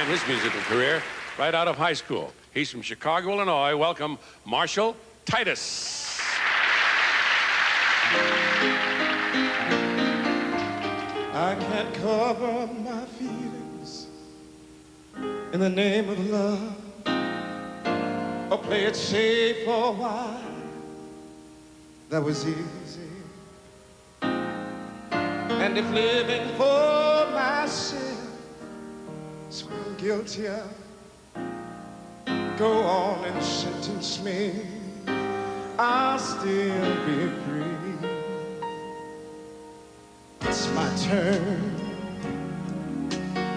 began his musical career right out of high school. He's from Chicago, Illinois. Welcome, Marshall Titus. I can't cover my feelings in the name of love, or play it safe for a while. That was easy. And if living for myself is what I'm guilty of, go on and sentence me, I'll still be free. It's my turn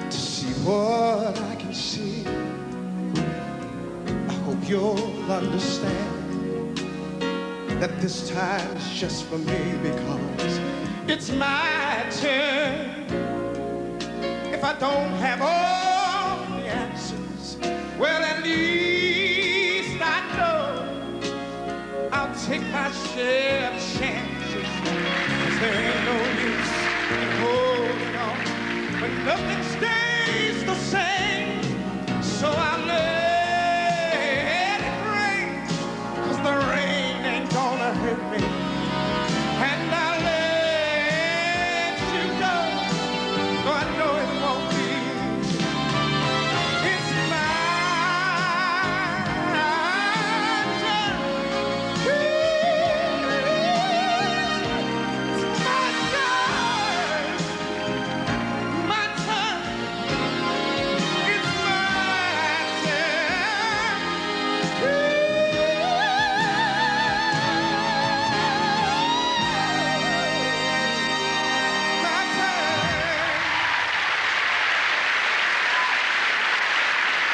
to see what I can see. I hope you'll understand that this time's just for me, because it's my turn. If I don't have all the answers, well, at least I know I'll take my share of chances. 'Cause there ain't no use in holding on when nothing stays the same. So I'll let it rain, 'cause the rain ain't gonna hurt me. And I'll let you go, though I know it won't be. It's my turn. It's my turn. My turn. It's my turn. My turn.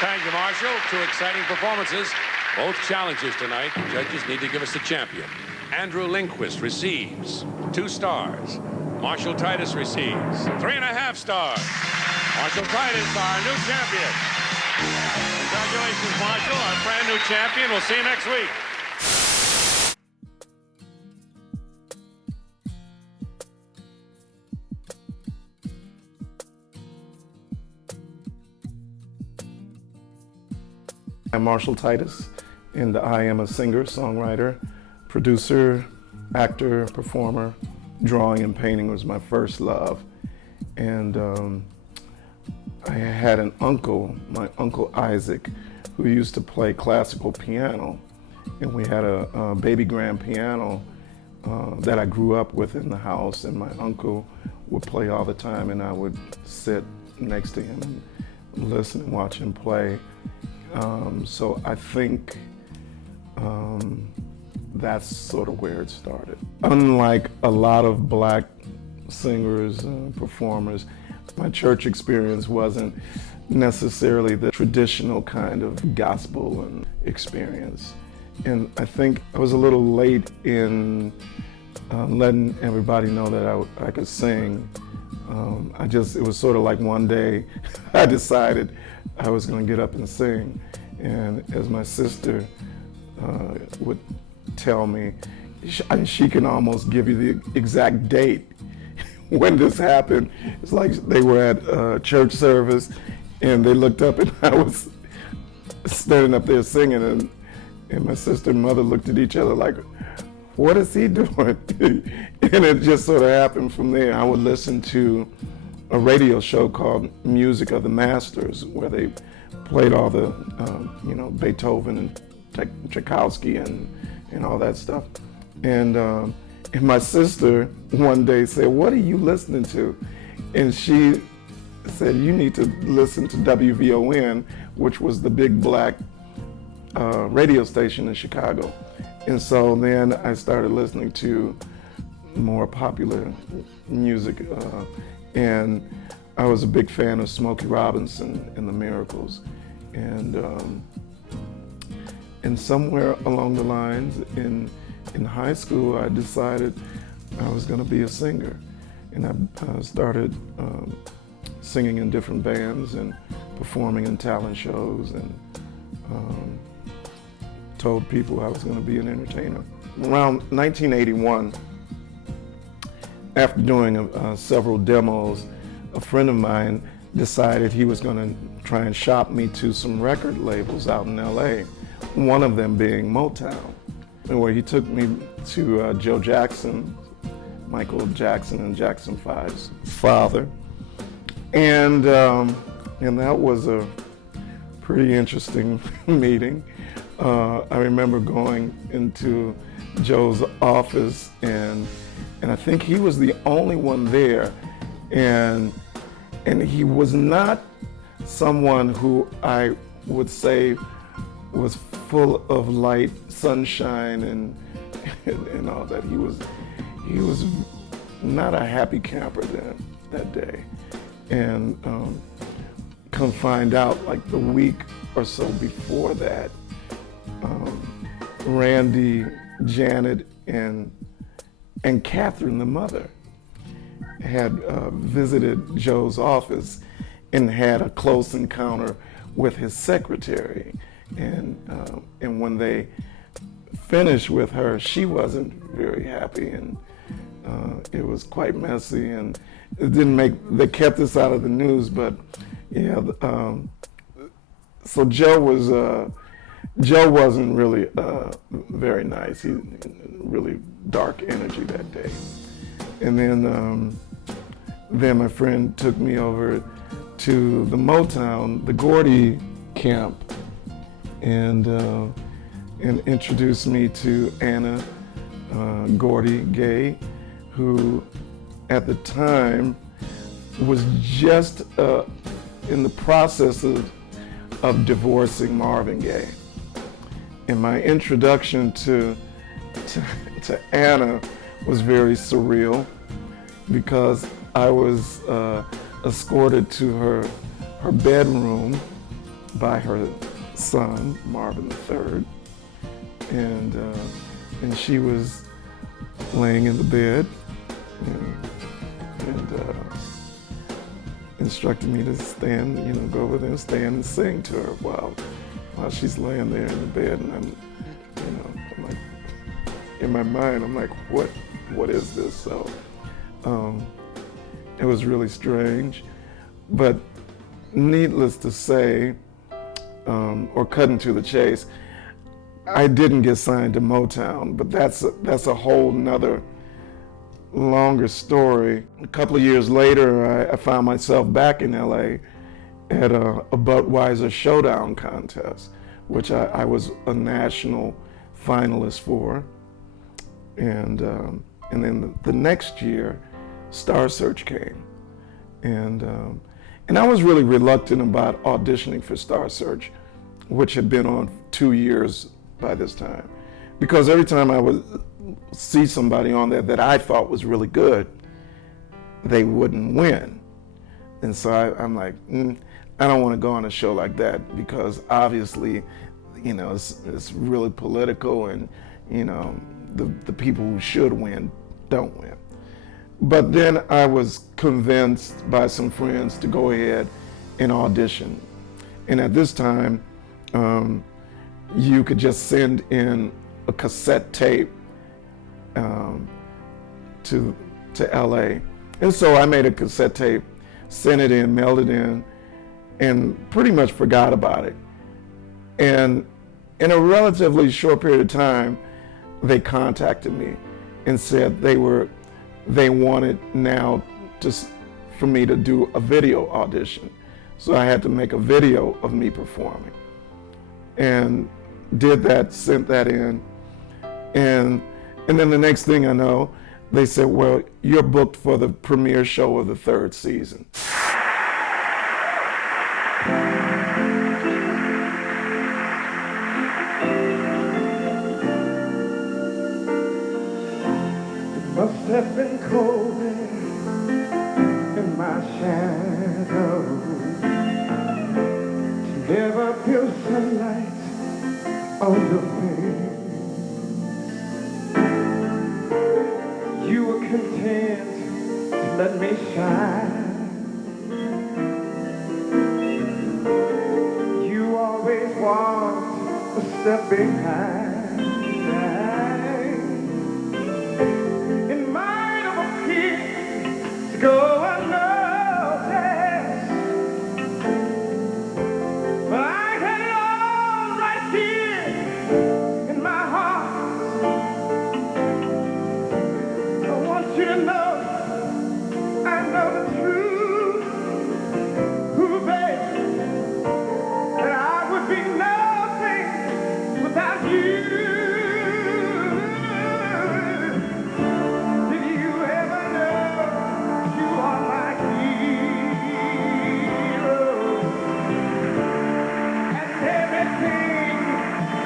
Thank you, Marshall. Two exciting performances. Both challenges tonight. Judges need to give us the champion. Andrew Lindquist receives 2 stars. Marshall Titus receives 3.5 stars. Marshall Titus, our new champion. Congratulations, Marshall, our brand new champion. We'll see you next week. I'm Marshall Titus, and I am a singer, songwriter, producer, actor, performer. Drawing and painting was my first love. And I had an uncle, my Uncle Isaac, who used to play classical piano. And we had a baby grand piano that I grew up with in the house, and my uncle would play all the time, and I would sit next to him and listen and watch him play. So I think that's sort of where it started. Unlike a lot of black singers and performers, my church experience wasn't necessarily the traditional kind of gospel and experience. And I think I was a little late in letting everybody know that I could sing. It was sort of like one day I decided I was going to get up and sing. And as my sister would tell me, she can almost give you the exact date when this happened. It's like they were at a church service and they looked up and I was standing up there singing, and my sister and mother looked at each other like, what is he doing? And it just sort of happened from there. I would listen to a radio show called Music of the Masters, where they played all the, Beethoven and Tchaikovsky and all that stuff. And my sister one day said, what are you listening to? And she said, you need to listen to WVON, which was the big black radio station in Chicago. And so then I started listening to more popular music, and I was a big fan of Smokey Robinson and the Miracles. And somewhere along the lines in high school, I decided I was going to be a singer. And I started singing in different bands and performing in talent shows, and told people I was going to be an entertainer. Around 1981, after doing several demos, a friend of mine decided he was going to try and shop me to some record labels out in LA, one of them being Motown, where he took me to Joe Jackson, Michael Jackson and Jackson 5's father. And that was a pretty interesting meeting. I remember going into Joe's office, and I think he was the only one there, and he was not someone who I would say was full of light, sunshine, and all that. He was not a happy camper that day, and come find out like the week or so before that, Randy, Janet, and Catherine, the mother, had visited Joe's office and had a close encounter with his secretary. And when they finished with her, she wasn't very happy, and it was quite messy, and it didn't they kept this out of the news, but yeah, so Joe wasn't really very nice. He really dark energy that day. And then my friend took me over to the Motown, the Gordy camp, and introduced me to Anna Gordy Gay, who at the time was just in the process of divorcing Marvin Gaye. And my introduction to Anna was very surreal, because I was escorted to her bedroom by her son, Marvin III, and she was laying in the bed and instructed me to stand, go over there and stand and sing to her while she's laying there in the bed, and I'm like, in my mind, I'm like, what is this? So it was really strange, but needless to say, or cutting to the chase, I didn't get signed to Motown, but that's a whole nother longer story. A couple of years later, I found myself back in LA at a Budweiser Showdown contest, which I was a national finalist for. And then the next year, Star Search came. And I was really reluctant about auditioning for Star Search, which had been on 2 years by this time. Because every time I would see somebody on there that I thought was really good, they wouldn't win. And so I'm like, I don't want to go on a show like that, because obviously, it's really political, and, the people who should win don't win. But then I was convinced by some friends to go ahead and audition. And at this time, you could just send in a cassette tape to LA. And so I made a cassette tape, sent it in, mailed it in, and pretty much forgot about it. And in a relatively short period of time, they contacted me and said they wanted now for me to do a video audition. So I had to make a video of me performing. And did that, sent that in. And then the next thing I know, they said, well, you're booked for the premiere show of the 3rd season. Must have been cold in my shadow to never feel sunlight on your face. You were content to let me shine. You always walked a step behind. Go unnoticed, like you? Did you ever know you are my hero? And everything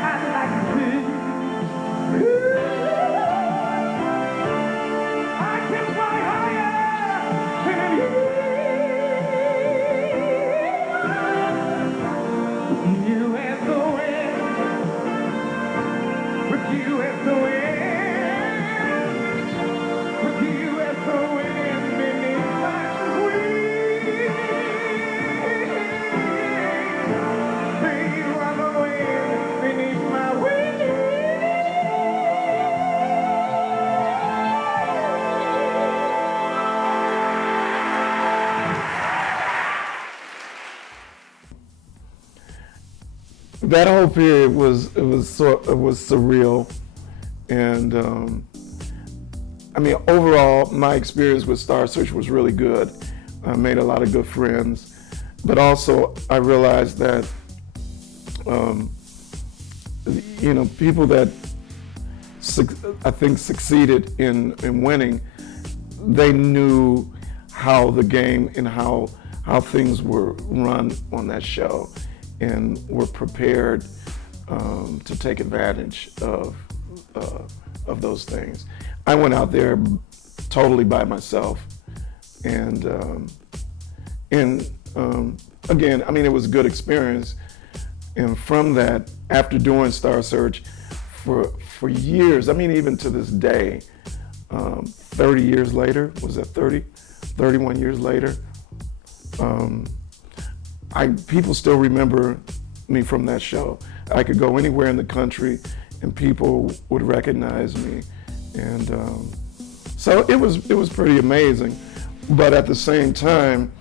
I'd like to do. I can fly higher than you. You and the wind, with you and the wind, with you and the wind beneath my wings. You are the wind beneath my wings. That whole period was surreal, and I mean, overall, my experience with Star Search was really good. I made a lot of good friends, but also I realized that people that I think succeeded in winning, they knew how the game and how things were run on that show, and were prepared to take advantage of those things. I went out there totally by myself, and again, I mean, it was a good experience. And from that, after doing Star Search for years, I mean, even to this day, 30 years later, was that 31 years later, people still remember me from that show. I could go anywhere in the country and people would recognize me. And so it was pretty amazing. But at the same time,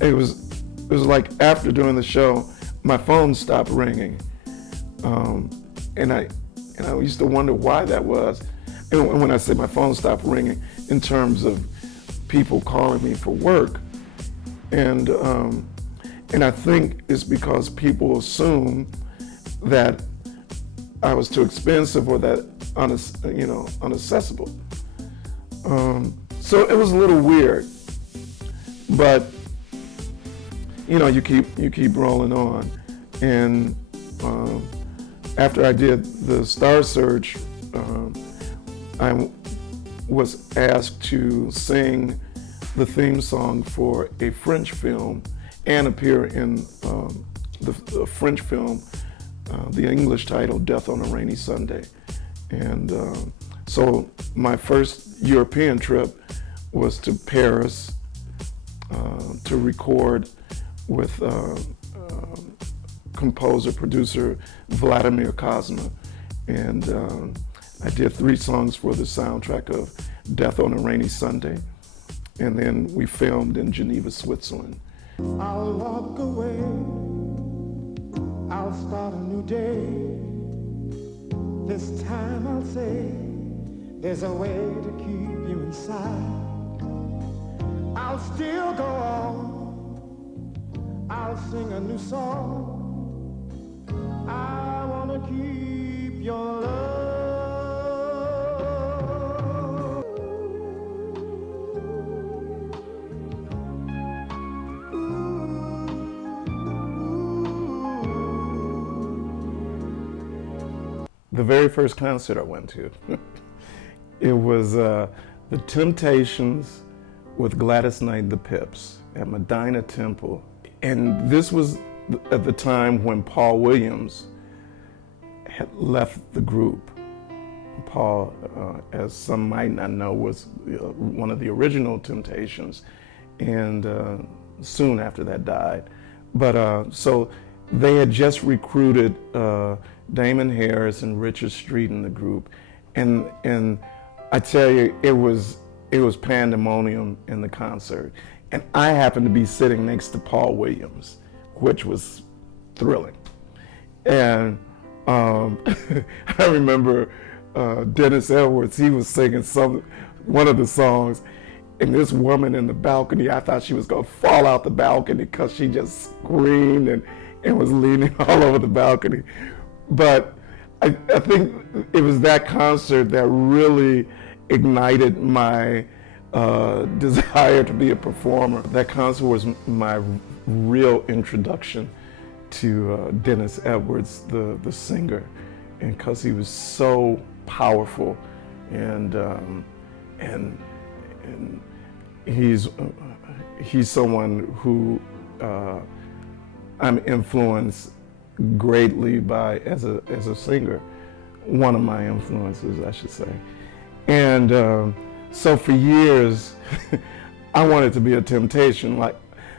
it was like after doing the show, my phone stopped ringing. And I used to wonder why that was. And when I say my phone stopped ringing, in terms of people calling me for work. And I think it's because people assume that I was too expensive or that unaccessible. So it was a little weird, but you keep rolling on. And after I did the Star Search, I was asked to sing the theme song for a French film and appear in the French film, the English title, Death on a Rainy Sunday. And so my first European trip was to Paris to record with composer, producer Vladimir Cosma. And I did 3 songs for the soundtrack of Death on a Rainy Sunday. And then we filmed in Geneva, Switzerland. I'll walk away, I'll start a new day. This time I'll say, there's a way to keep you inside. I'll still go on, I'll sing a new song. I wanna keep your love. The very first concert I went to, it was The Temptations with Gladys Knight and the Pips at Medina Temple. And this was at the time when Paul Williams had left the group. Paul, as some might not know, was one of the original Temptations, and soon after that died. But so they had just recruited Damon Harris and Richard Street in the group, and I tell you, it was pandemonium in the concert. And I happened to be sitting next to Paul Williams, which was thrilling. And I remember Dennis Edwards, he was singing one of the songs, and this woman in the balcony, I thought she was gonna fall out the balcony because she just screamed and was leaning all over the balcony. but I think it was that concert that really ignited my desire to be a performer. That concert was my real introduction to Dennis Edwards, the singer, and because he was so powerful, and he's someone who I'm influenced greatly by as a singer, one of my influences, I should say. And so for years, I wanted to be a Temptation, like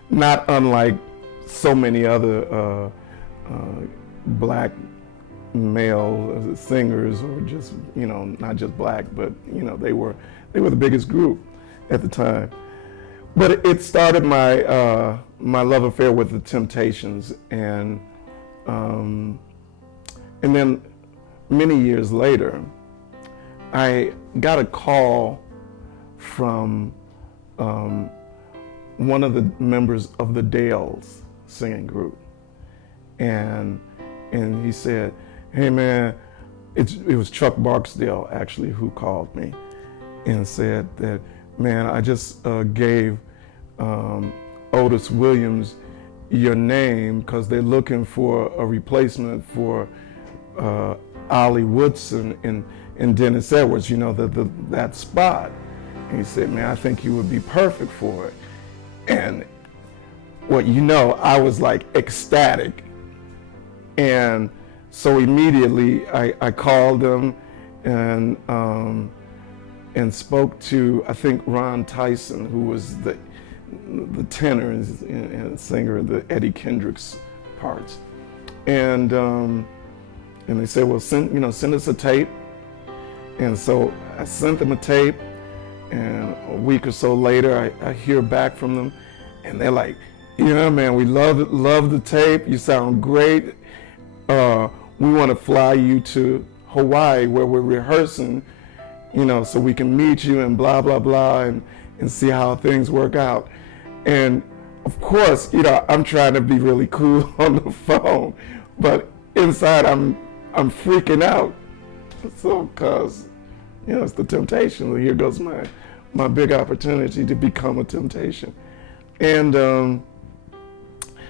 not unlike so many other black male singers, or just, you know, not just black, but, you know, they were the biggest group at the time. But it started my my love affair with the Temptations, and then many years later, I got a call from one of the members of the Dales singing group, and he said, "Hey man," it was Chuck Barksdale actually who called me and said that, "Man, I just gave Otis Williams your name because they're looking for a replacement for Ollie Woodson and Dennis Edwards, you know, that spot." And he said, "Man, I think you would be perfect for it." And well, you know, I was like ecstatic. And so immediately I called them and spoke to, I think, Ron Tyson, who was the tenor and singer of the Eddie Kendricks parts. And they said, "Well, send us a tape." And so I sent them a tape, and a week or so later, I hear back from them, and they're like, "Yeah, man, we love the tape. You sound great. We want to fly you to Hawaii where we're rehearsing, you know, so we can meet you and blah, blah, blah, and see how things work out." And of course, you know, I'm trying to be really cool on the phone, but inside I'm freaking out. So, cause, you know, it's the Temptation. Here goes my big opportunity to become a Temptation. And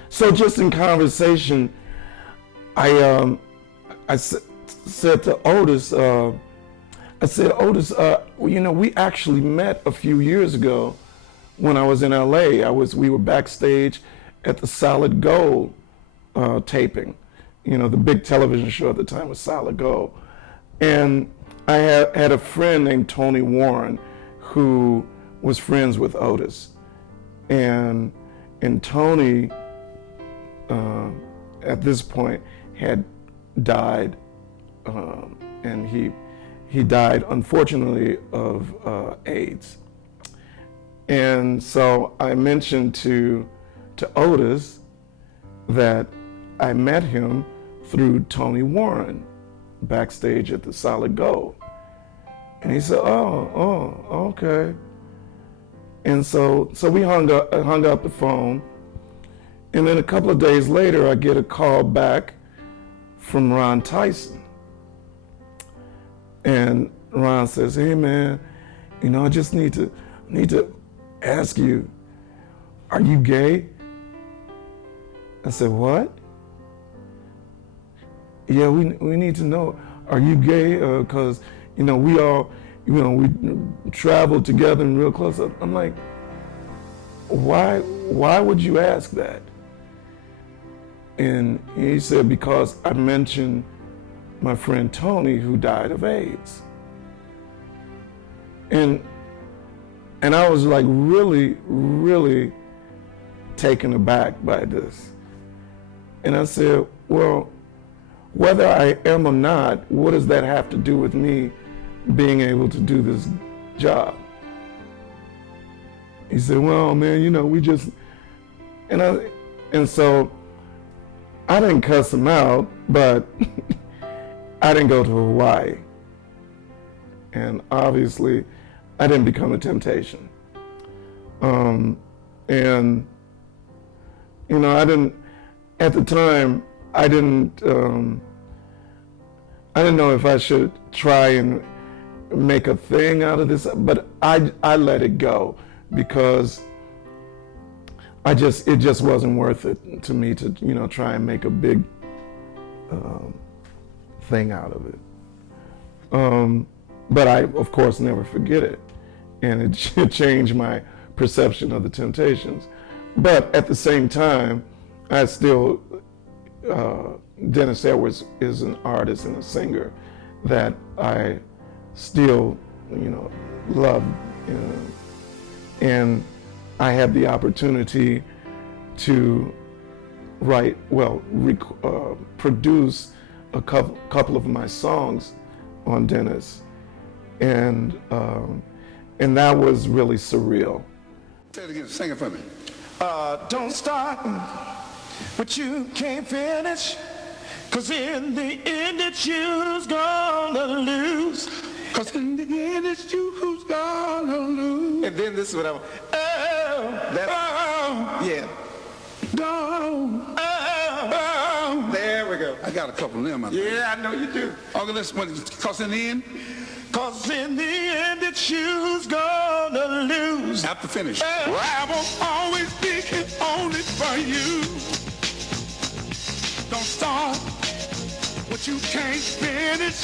so just in conversation, I said to Otis, "Otis, you know, we actually met a few years ago when I was in LA. We were backstage at the Solid Gold taping. You know, the big television show at the time was Solid Gold. And I had a friend named Tony Warren who was friends with Otis. And Tony, at this point, had died, and he died, unfortunately, of AIDS. And so I mentioned to Otis that I met him through Tony Warren backstage at the Solid Gold. And he said, oh, okay. And so we hung up the phone. And then a couple of days later, I get a call back from Ron Tyson. And Ron says, "Hey man, you know, I just need to ask you, are you gay?" I said, "What?" "Yeah, we need to know, are you gay? Because, you know, we all, you know, we traveled together and real close." I'm like, why would you ask that? And he said, "Because I mentioned my friend Tony who died of AIDS." And I was like really, really taken aback by this. And I said, "Well, whether I am or not, what does that have to do with me being able to do this job?" He said, "Well, man, you know, we just," and so I didn't cuss him out, but I didn't go to Hawaii. And obviously, I didn't become a Temptation. And, you know, at the time, I didn't I didn't know if I should try and make a thing out of this, but I let it go because it just wasn't worth it to me to, you know, try and make a big thing out of it. But I, of course, never forget it. And it changed my perception of the Temptations. But at the same time, I still, Dennis Edwards is an artist and a singer that I still, you know, love. And I had the opportunity to write, well, produce a couple of my songs on Dennis. And that was really surreal. Say it again, sing it for me. Don't start what you can't finish, 'cause in the end it's you's gonna lose. 'Cause in the end it's you who's gonna lose. And then this is what I want. Yeah. Don't. There we go. I got a couple of them, I think. Yeah, I know you do. Okay, let's, 'cause in the end, 'Cause in the end it's you's gonna lose. have to finish. I will always be only for you. Don't start what you can't finish.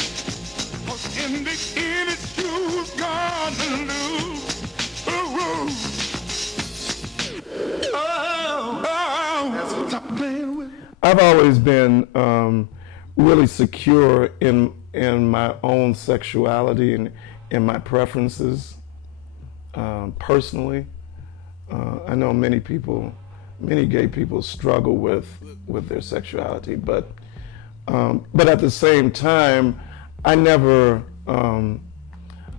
'Cause in the end it's you's gonna lose. That's what I'm playing with. I've always been really secure in my own sexuality and in my preferences personally. I know many gay people struggle with their sexuality, but at the same time, I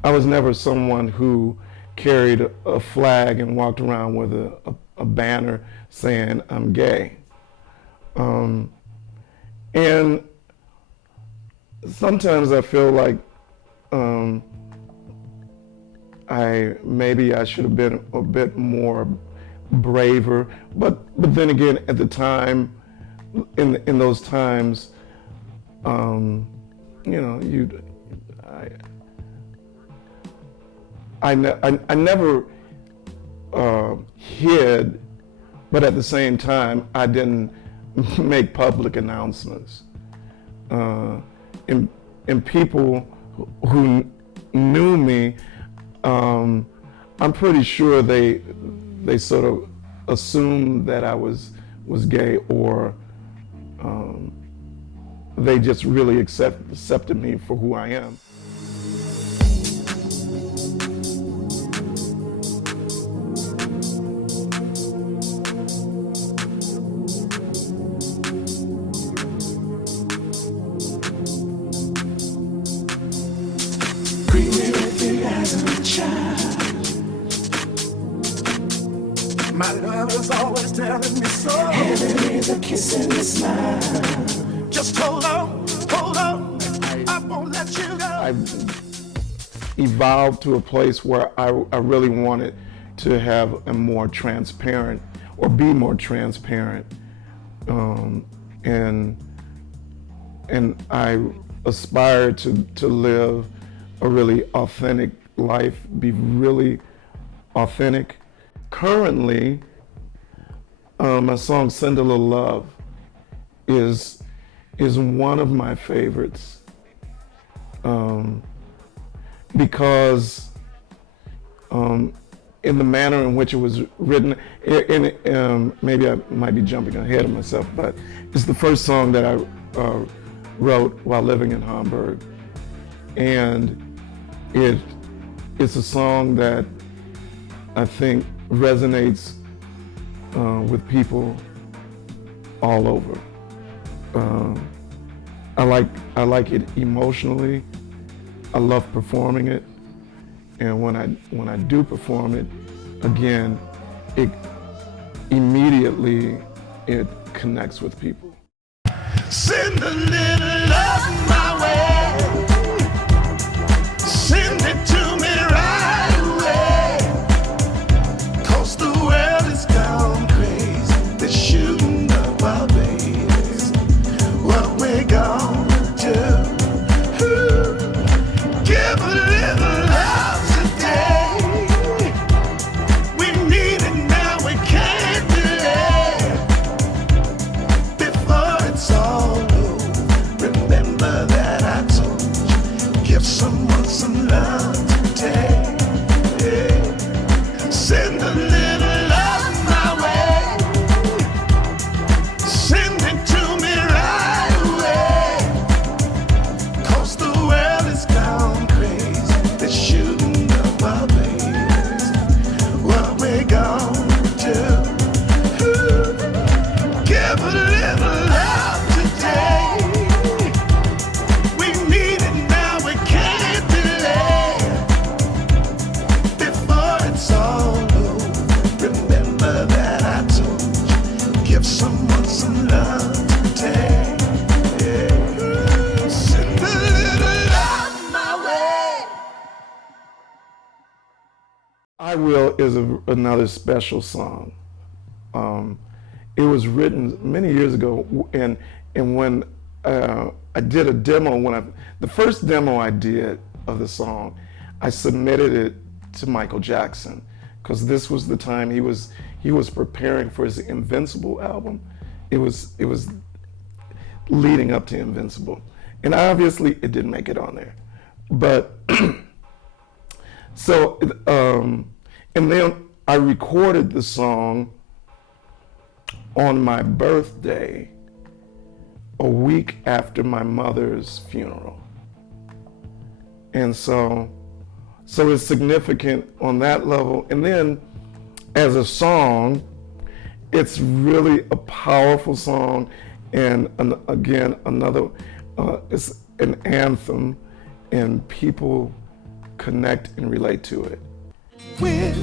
was never someone who carried a flag and walked around with a banner saying I'm gay. And sometimes I feel like maybe I should have been a bit more braver, but then again, at the time, in those times, you know, I never hid, but at the same time, I didn't make public announcements. And people who knew me, I'm pretty sure they sort of assumed that I was gay, or they just really accepted me for who I am. My love is always telling me so. Heaven is a kiss and a smile. Just hold on, I won't let you go. I've evolved to a place where I really wanted to have a more transparent, or be more transparent, and I aspire to live a really authentic life, be really authentic. Currently, my song "Send a Little Love" is one of my favorites, because in the manner in which it was written, maybe I might be jumping ahead of myself, but it's the first song that I wrote while living in Hamburg, and it's a song that I think resonates with people all over. I like it emotionally. I love performing it, and when I do perform it, again, it immediately connects with people. Send a little love my way. Send it to me right away. 'Cause the world is gone crazy. They're shooting up our babies. What we gonna do? remember that I told you, give someone some love today. Yeah. Send a little love my way. Send it to me right away. 'Cause the world is gone crazy. They're shooting up our babies. What we gonna do? Give a little love today. We need it now, we can't delay. Before it's all over, remember that I told you, give someone some love today. Yeah. Send a little love my way. I Will is another special song. It was written many years ago, and when I did a demo, the first demo I did of the song, I submitted it to Michael Jackson, because this was the time he was preparing for his Invincible album. It was leading up to Invincible, and obviously it didn't make it on there, but so and then I recorded the song on my birthday, a week after my mother's funeral. And so it's significant on that level. And then as a song, it's really a powerful song. And again, it's an anthem, and people connect and relate to it. We'll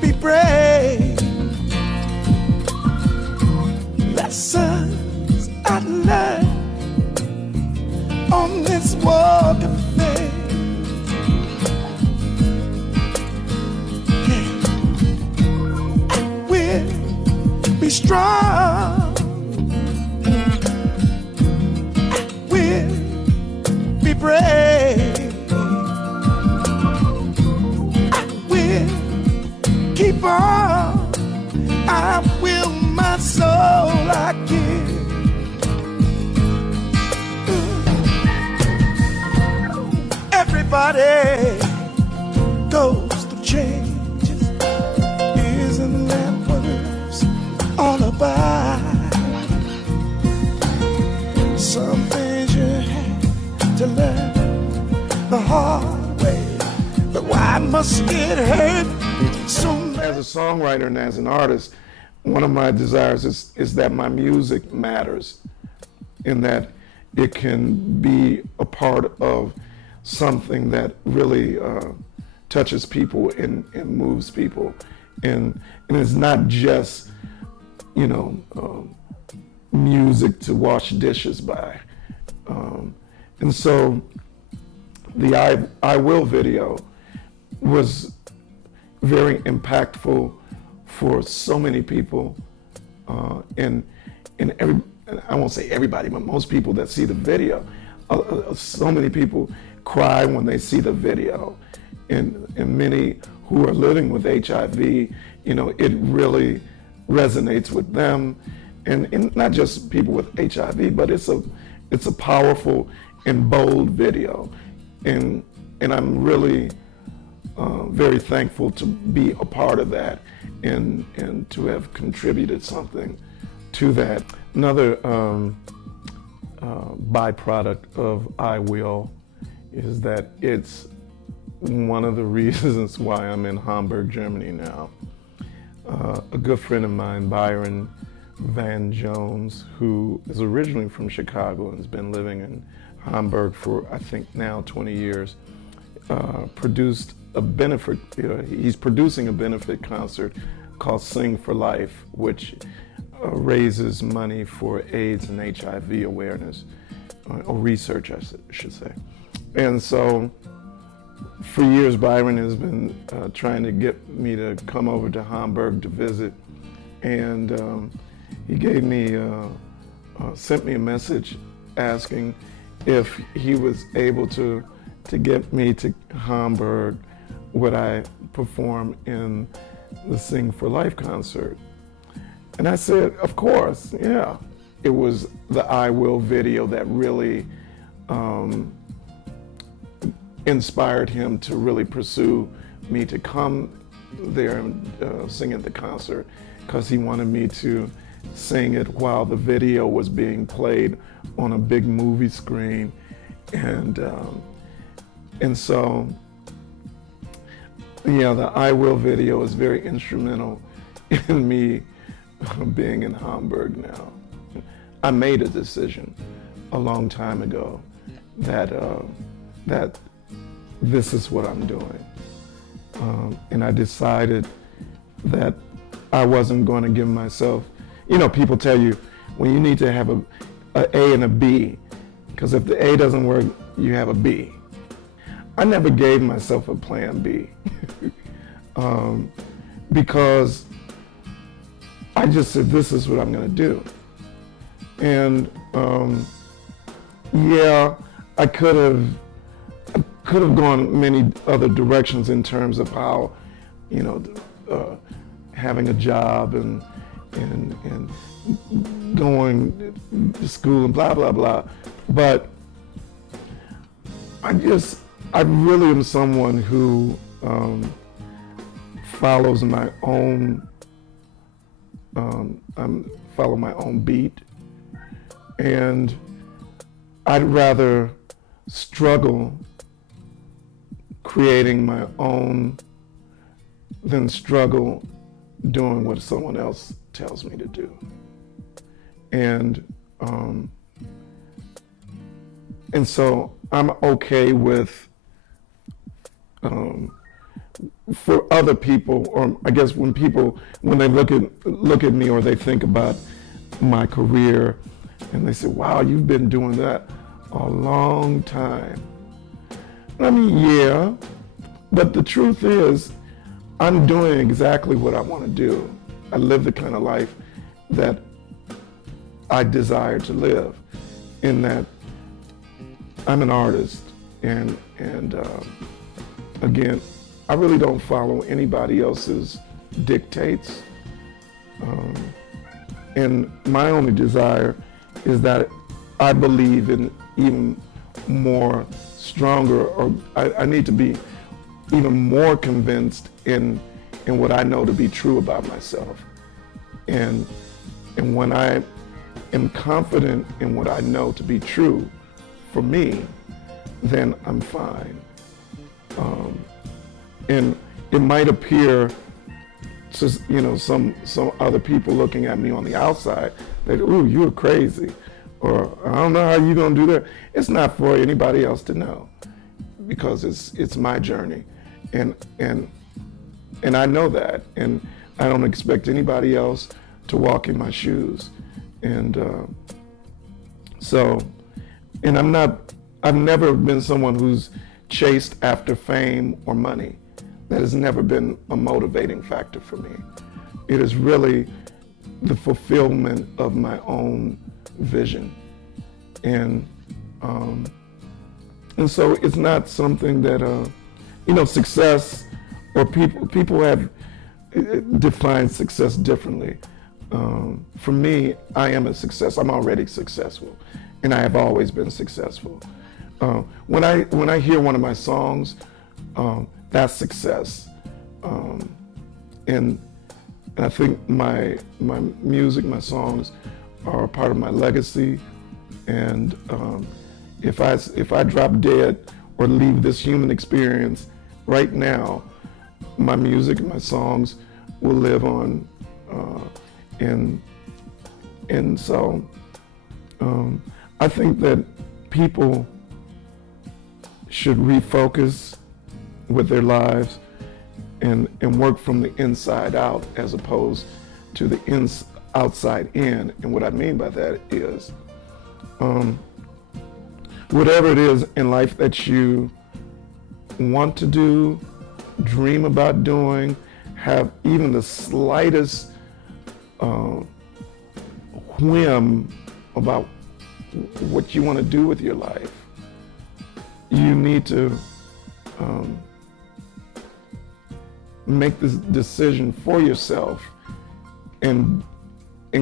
be brave. Lessons I learned on this walk of faith. Yeah. I will be strong. I will be brave. I will keep on. I will my soul I give. Everybody goes through changes. Isn't that what it's all about? Some things you have to learn the hard way. But why must it hurt so much? As a songwriter and as an artist, one of my desires is that my music matters, in that it can be a part of something that really touches people and moves people. And it's not just, music to wash dishes by. And so the I Will video was very impactful for so many people, and I won't say everybody, but most people that see the video, so many people cry when they see the video, and many who are living with HIV, it really resonates with them, and not just people with HIV, but it's a powerful and bold video, and I'm really very thankful to be a part of that and to have contributed something to that. Another byproduct of I Will is that it's one of the reasons why I'm in Hamburg, Germany now. A good friend of mine, Byron Van Jones, who is originally from Chicago and has been living in Hamburg for, I think, now 20 years, produced a benefit, he's producing a benefit concert called Sing for Life, which raises money for AIDS and HIV awareness, or research, I should say. And so for years, Byron has been trying to get me to come over to Hamburg to visit. And he gave me, sent me a message asking if he was able to get me to Hamburg, would I perform in the Sing for Life concert? And I said, of course, yeah. It was the I Will video that really inspired him to really pursue me to come there and sing at the concert, because he wanted me to sing it while the video was being played on a big movie screen. And so, yeah, the I Will video is very instrumental in me being in Hamburg now. I made a decision a long time ago that that this is what I'm doing. And I decided that I wasn't going to give myself, you know, people tell you, well, you need to have a A and a B, because if the A doesn't work, you have a B. I never gave myself a plan B because I just said, this is what I'm going to do. And yeah, I could have gone many other directions in terms of how, you know, having a job and going to school and blah, blah, blah. But I really am someone who follows my own, follow my own beat. And I'd rather struggle creating my own than struggle doing what someone else tells me to do. And so I'm okay with, for other people, or I guess when people, when they look at me or they think about my career and they say, wow, you've been doing that a long time. I mean, yeah, but the truth is, I'm doing exactly what I want to do. I live the kind of life that I desire to live, in that I'm an artist, and again, I really don't follow anybody else's dictates. And my only desire is that I believe in even more stronger, or I need to be even more convinced in what I know to be true about myself. And when I am confident in what I know to be true for me, then I'm fine. And it might appear to, you know, some other people looking at me on the outside that, ooh, you're crazy, or I don't know how you're gonna do that. It's not for anybody else to know, because it's my journey, and I know that, and I don't expect anybody else to walk in my shoes. And and I've never been someone who's chased after fame or money. That has never been a motivating factor for me. It is really the fulfillment of my own vision. And so it's not something that, you know, success, or people have defined success differently. For me, I am a success. I'm already successful, and I have always been successful. When I hear one of my songs, that's success. And I think my music, my songs, are a part of my legacy. And if I drop dead or leave this human experience right now, my music and my songs will live on. And so I think that people should refocus with their lives and work from the inside out as opposed to the outside in. And what I mean by that is, whatever it is in life that you want to do, dream about doing, have even the slightest whim about what you want to do with your life, you need to make this decision for yourself and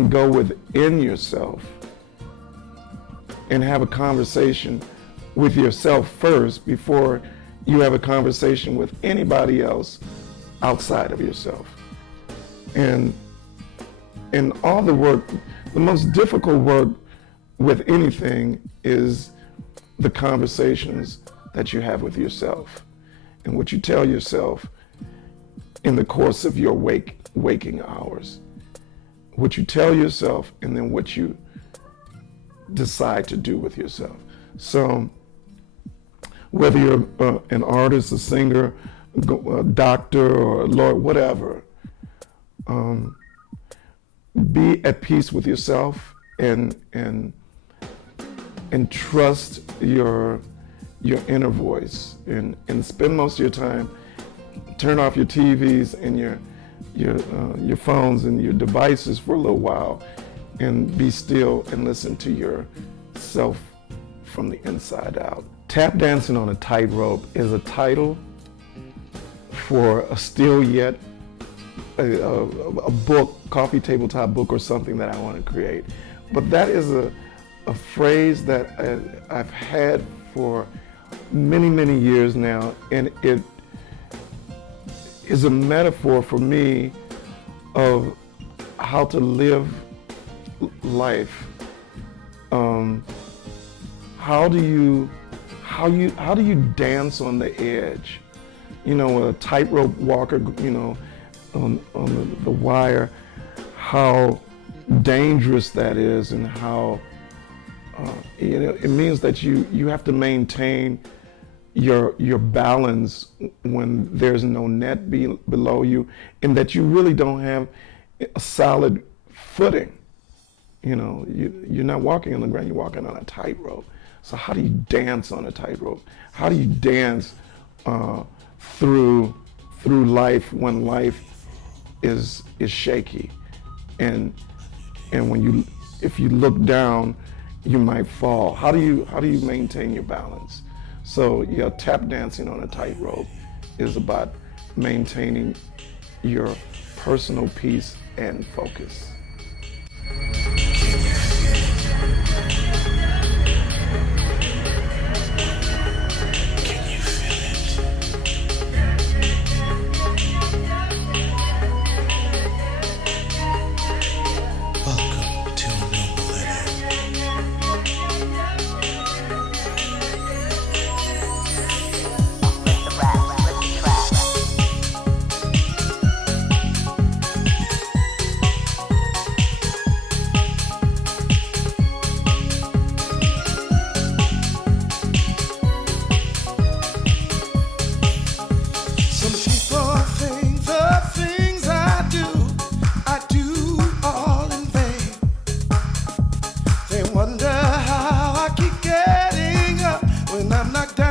go within yourself and have a conversation with yourself first before you have a conversation with anybody else outside of yourself. And all the work, the most difficult work with anything is the conversations that you have with yourself and what you tell yourself in the course of your waking hours. What you tell yourself and then what you decide to do with yourself. So whether you're an artist, a singer, a doctor, or a lawyer, whatever, be at peace with yourself and trust your inner voice, and spend most of your time, turn off your TVs and your phones and your devices for a little while, and be still and listen to yourself from the inside out. Tap Dancing on a Tightrope is a title for a still yet a book, coffee tabletop book or something that I want to create. But that is a phrase that I've had for many years now, and it is a metaphor for me of how to live life. How do you dance on the edge? You know, a tightrope walker, you know, on the wire, how dangerous that is, and how you know, it means that you have to maintain your balance when there's no net below you, and that you really don't have a solid footing. You know, you're not walking on the ground, you're walking on a tightrope. So how do you dance on a tightrope? How do you dance through life when life is shaky, and if you look down, you might fall. How do you maintain your balance? So yeah, Tap Dancing on a Tightrope is about maintaining your personal peace and focus. Wonder how I keep getting up when I'm knocked down.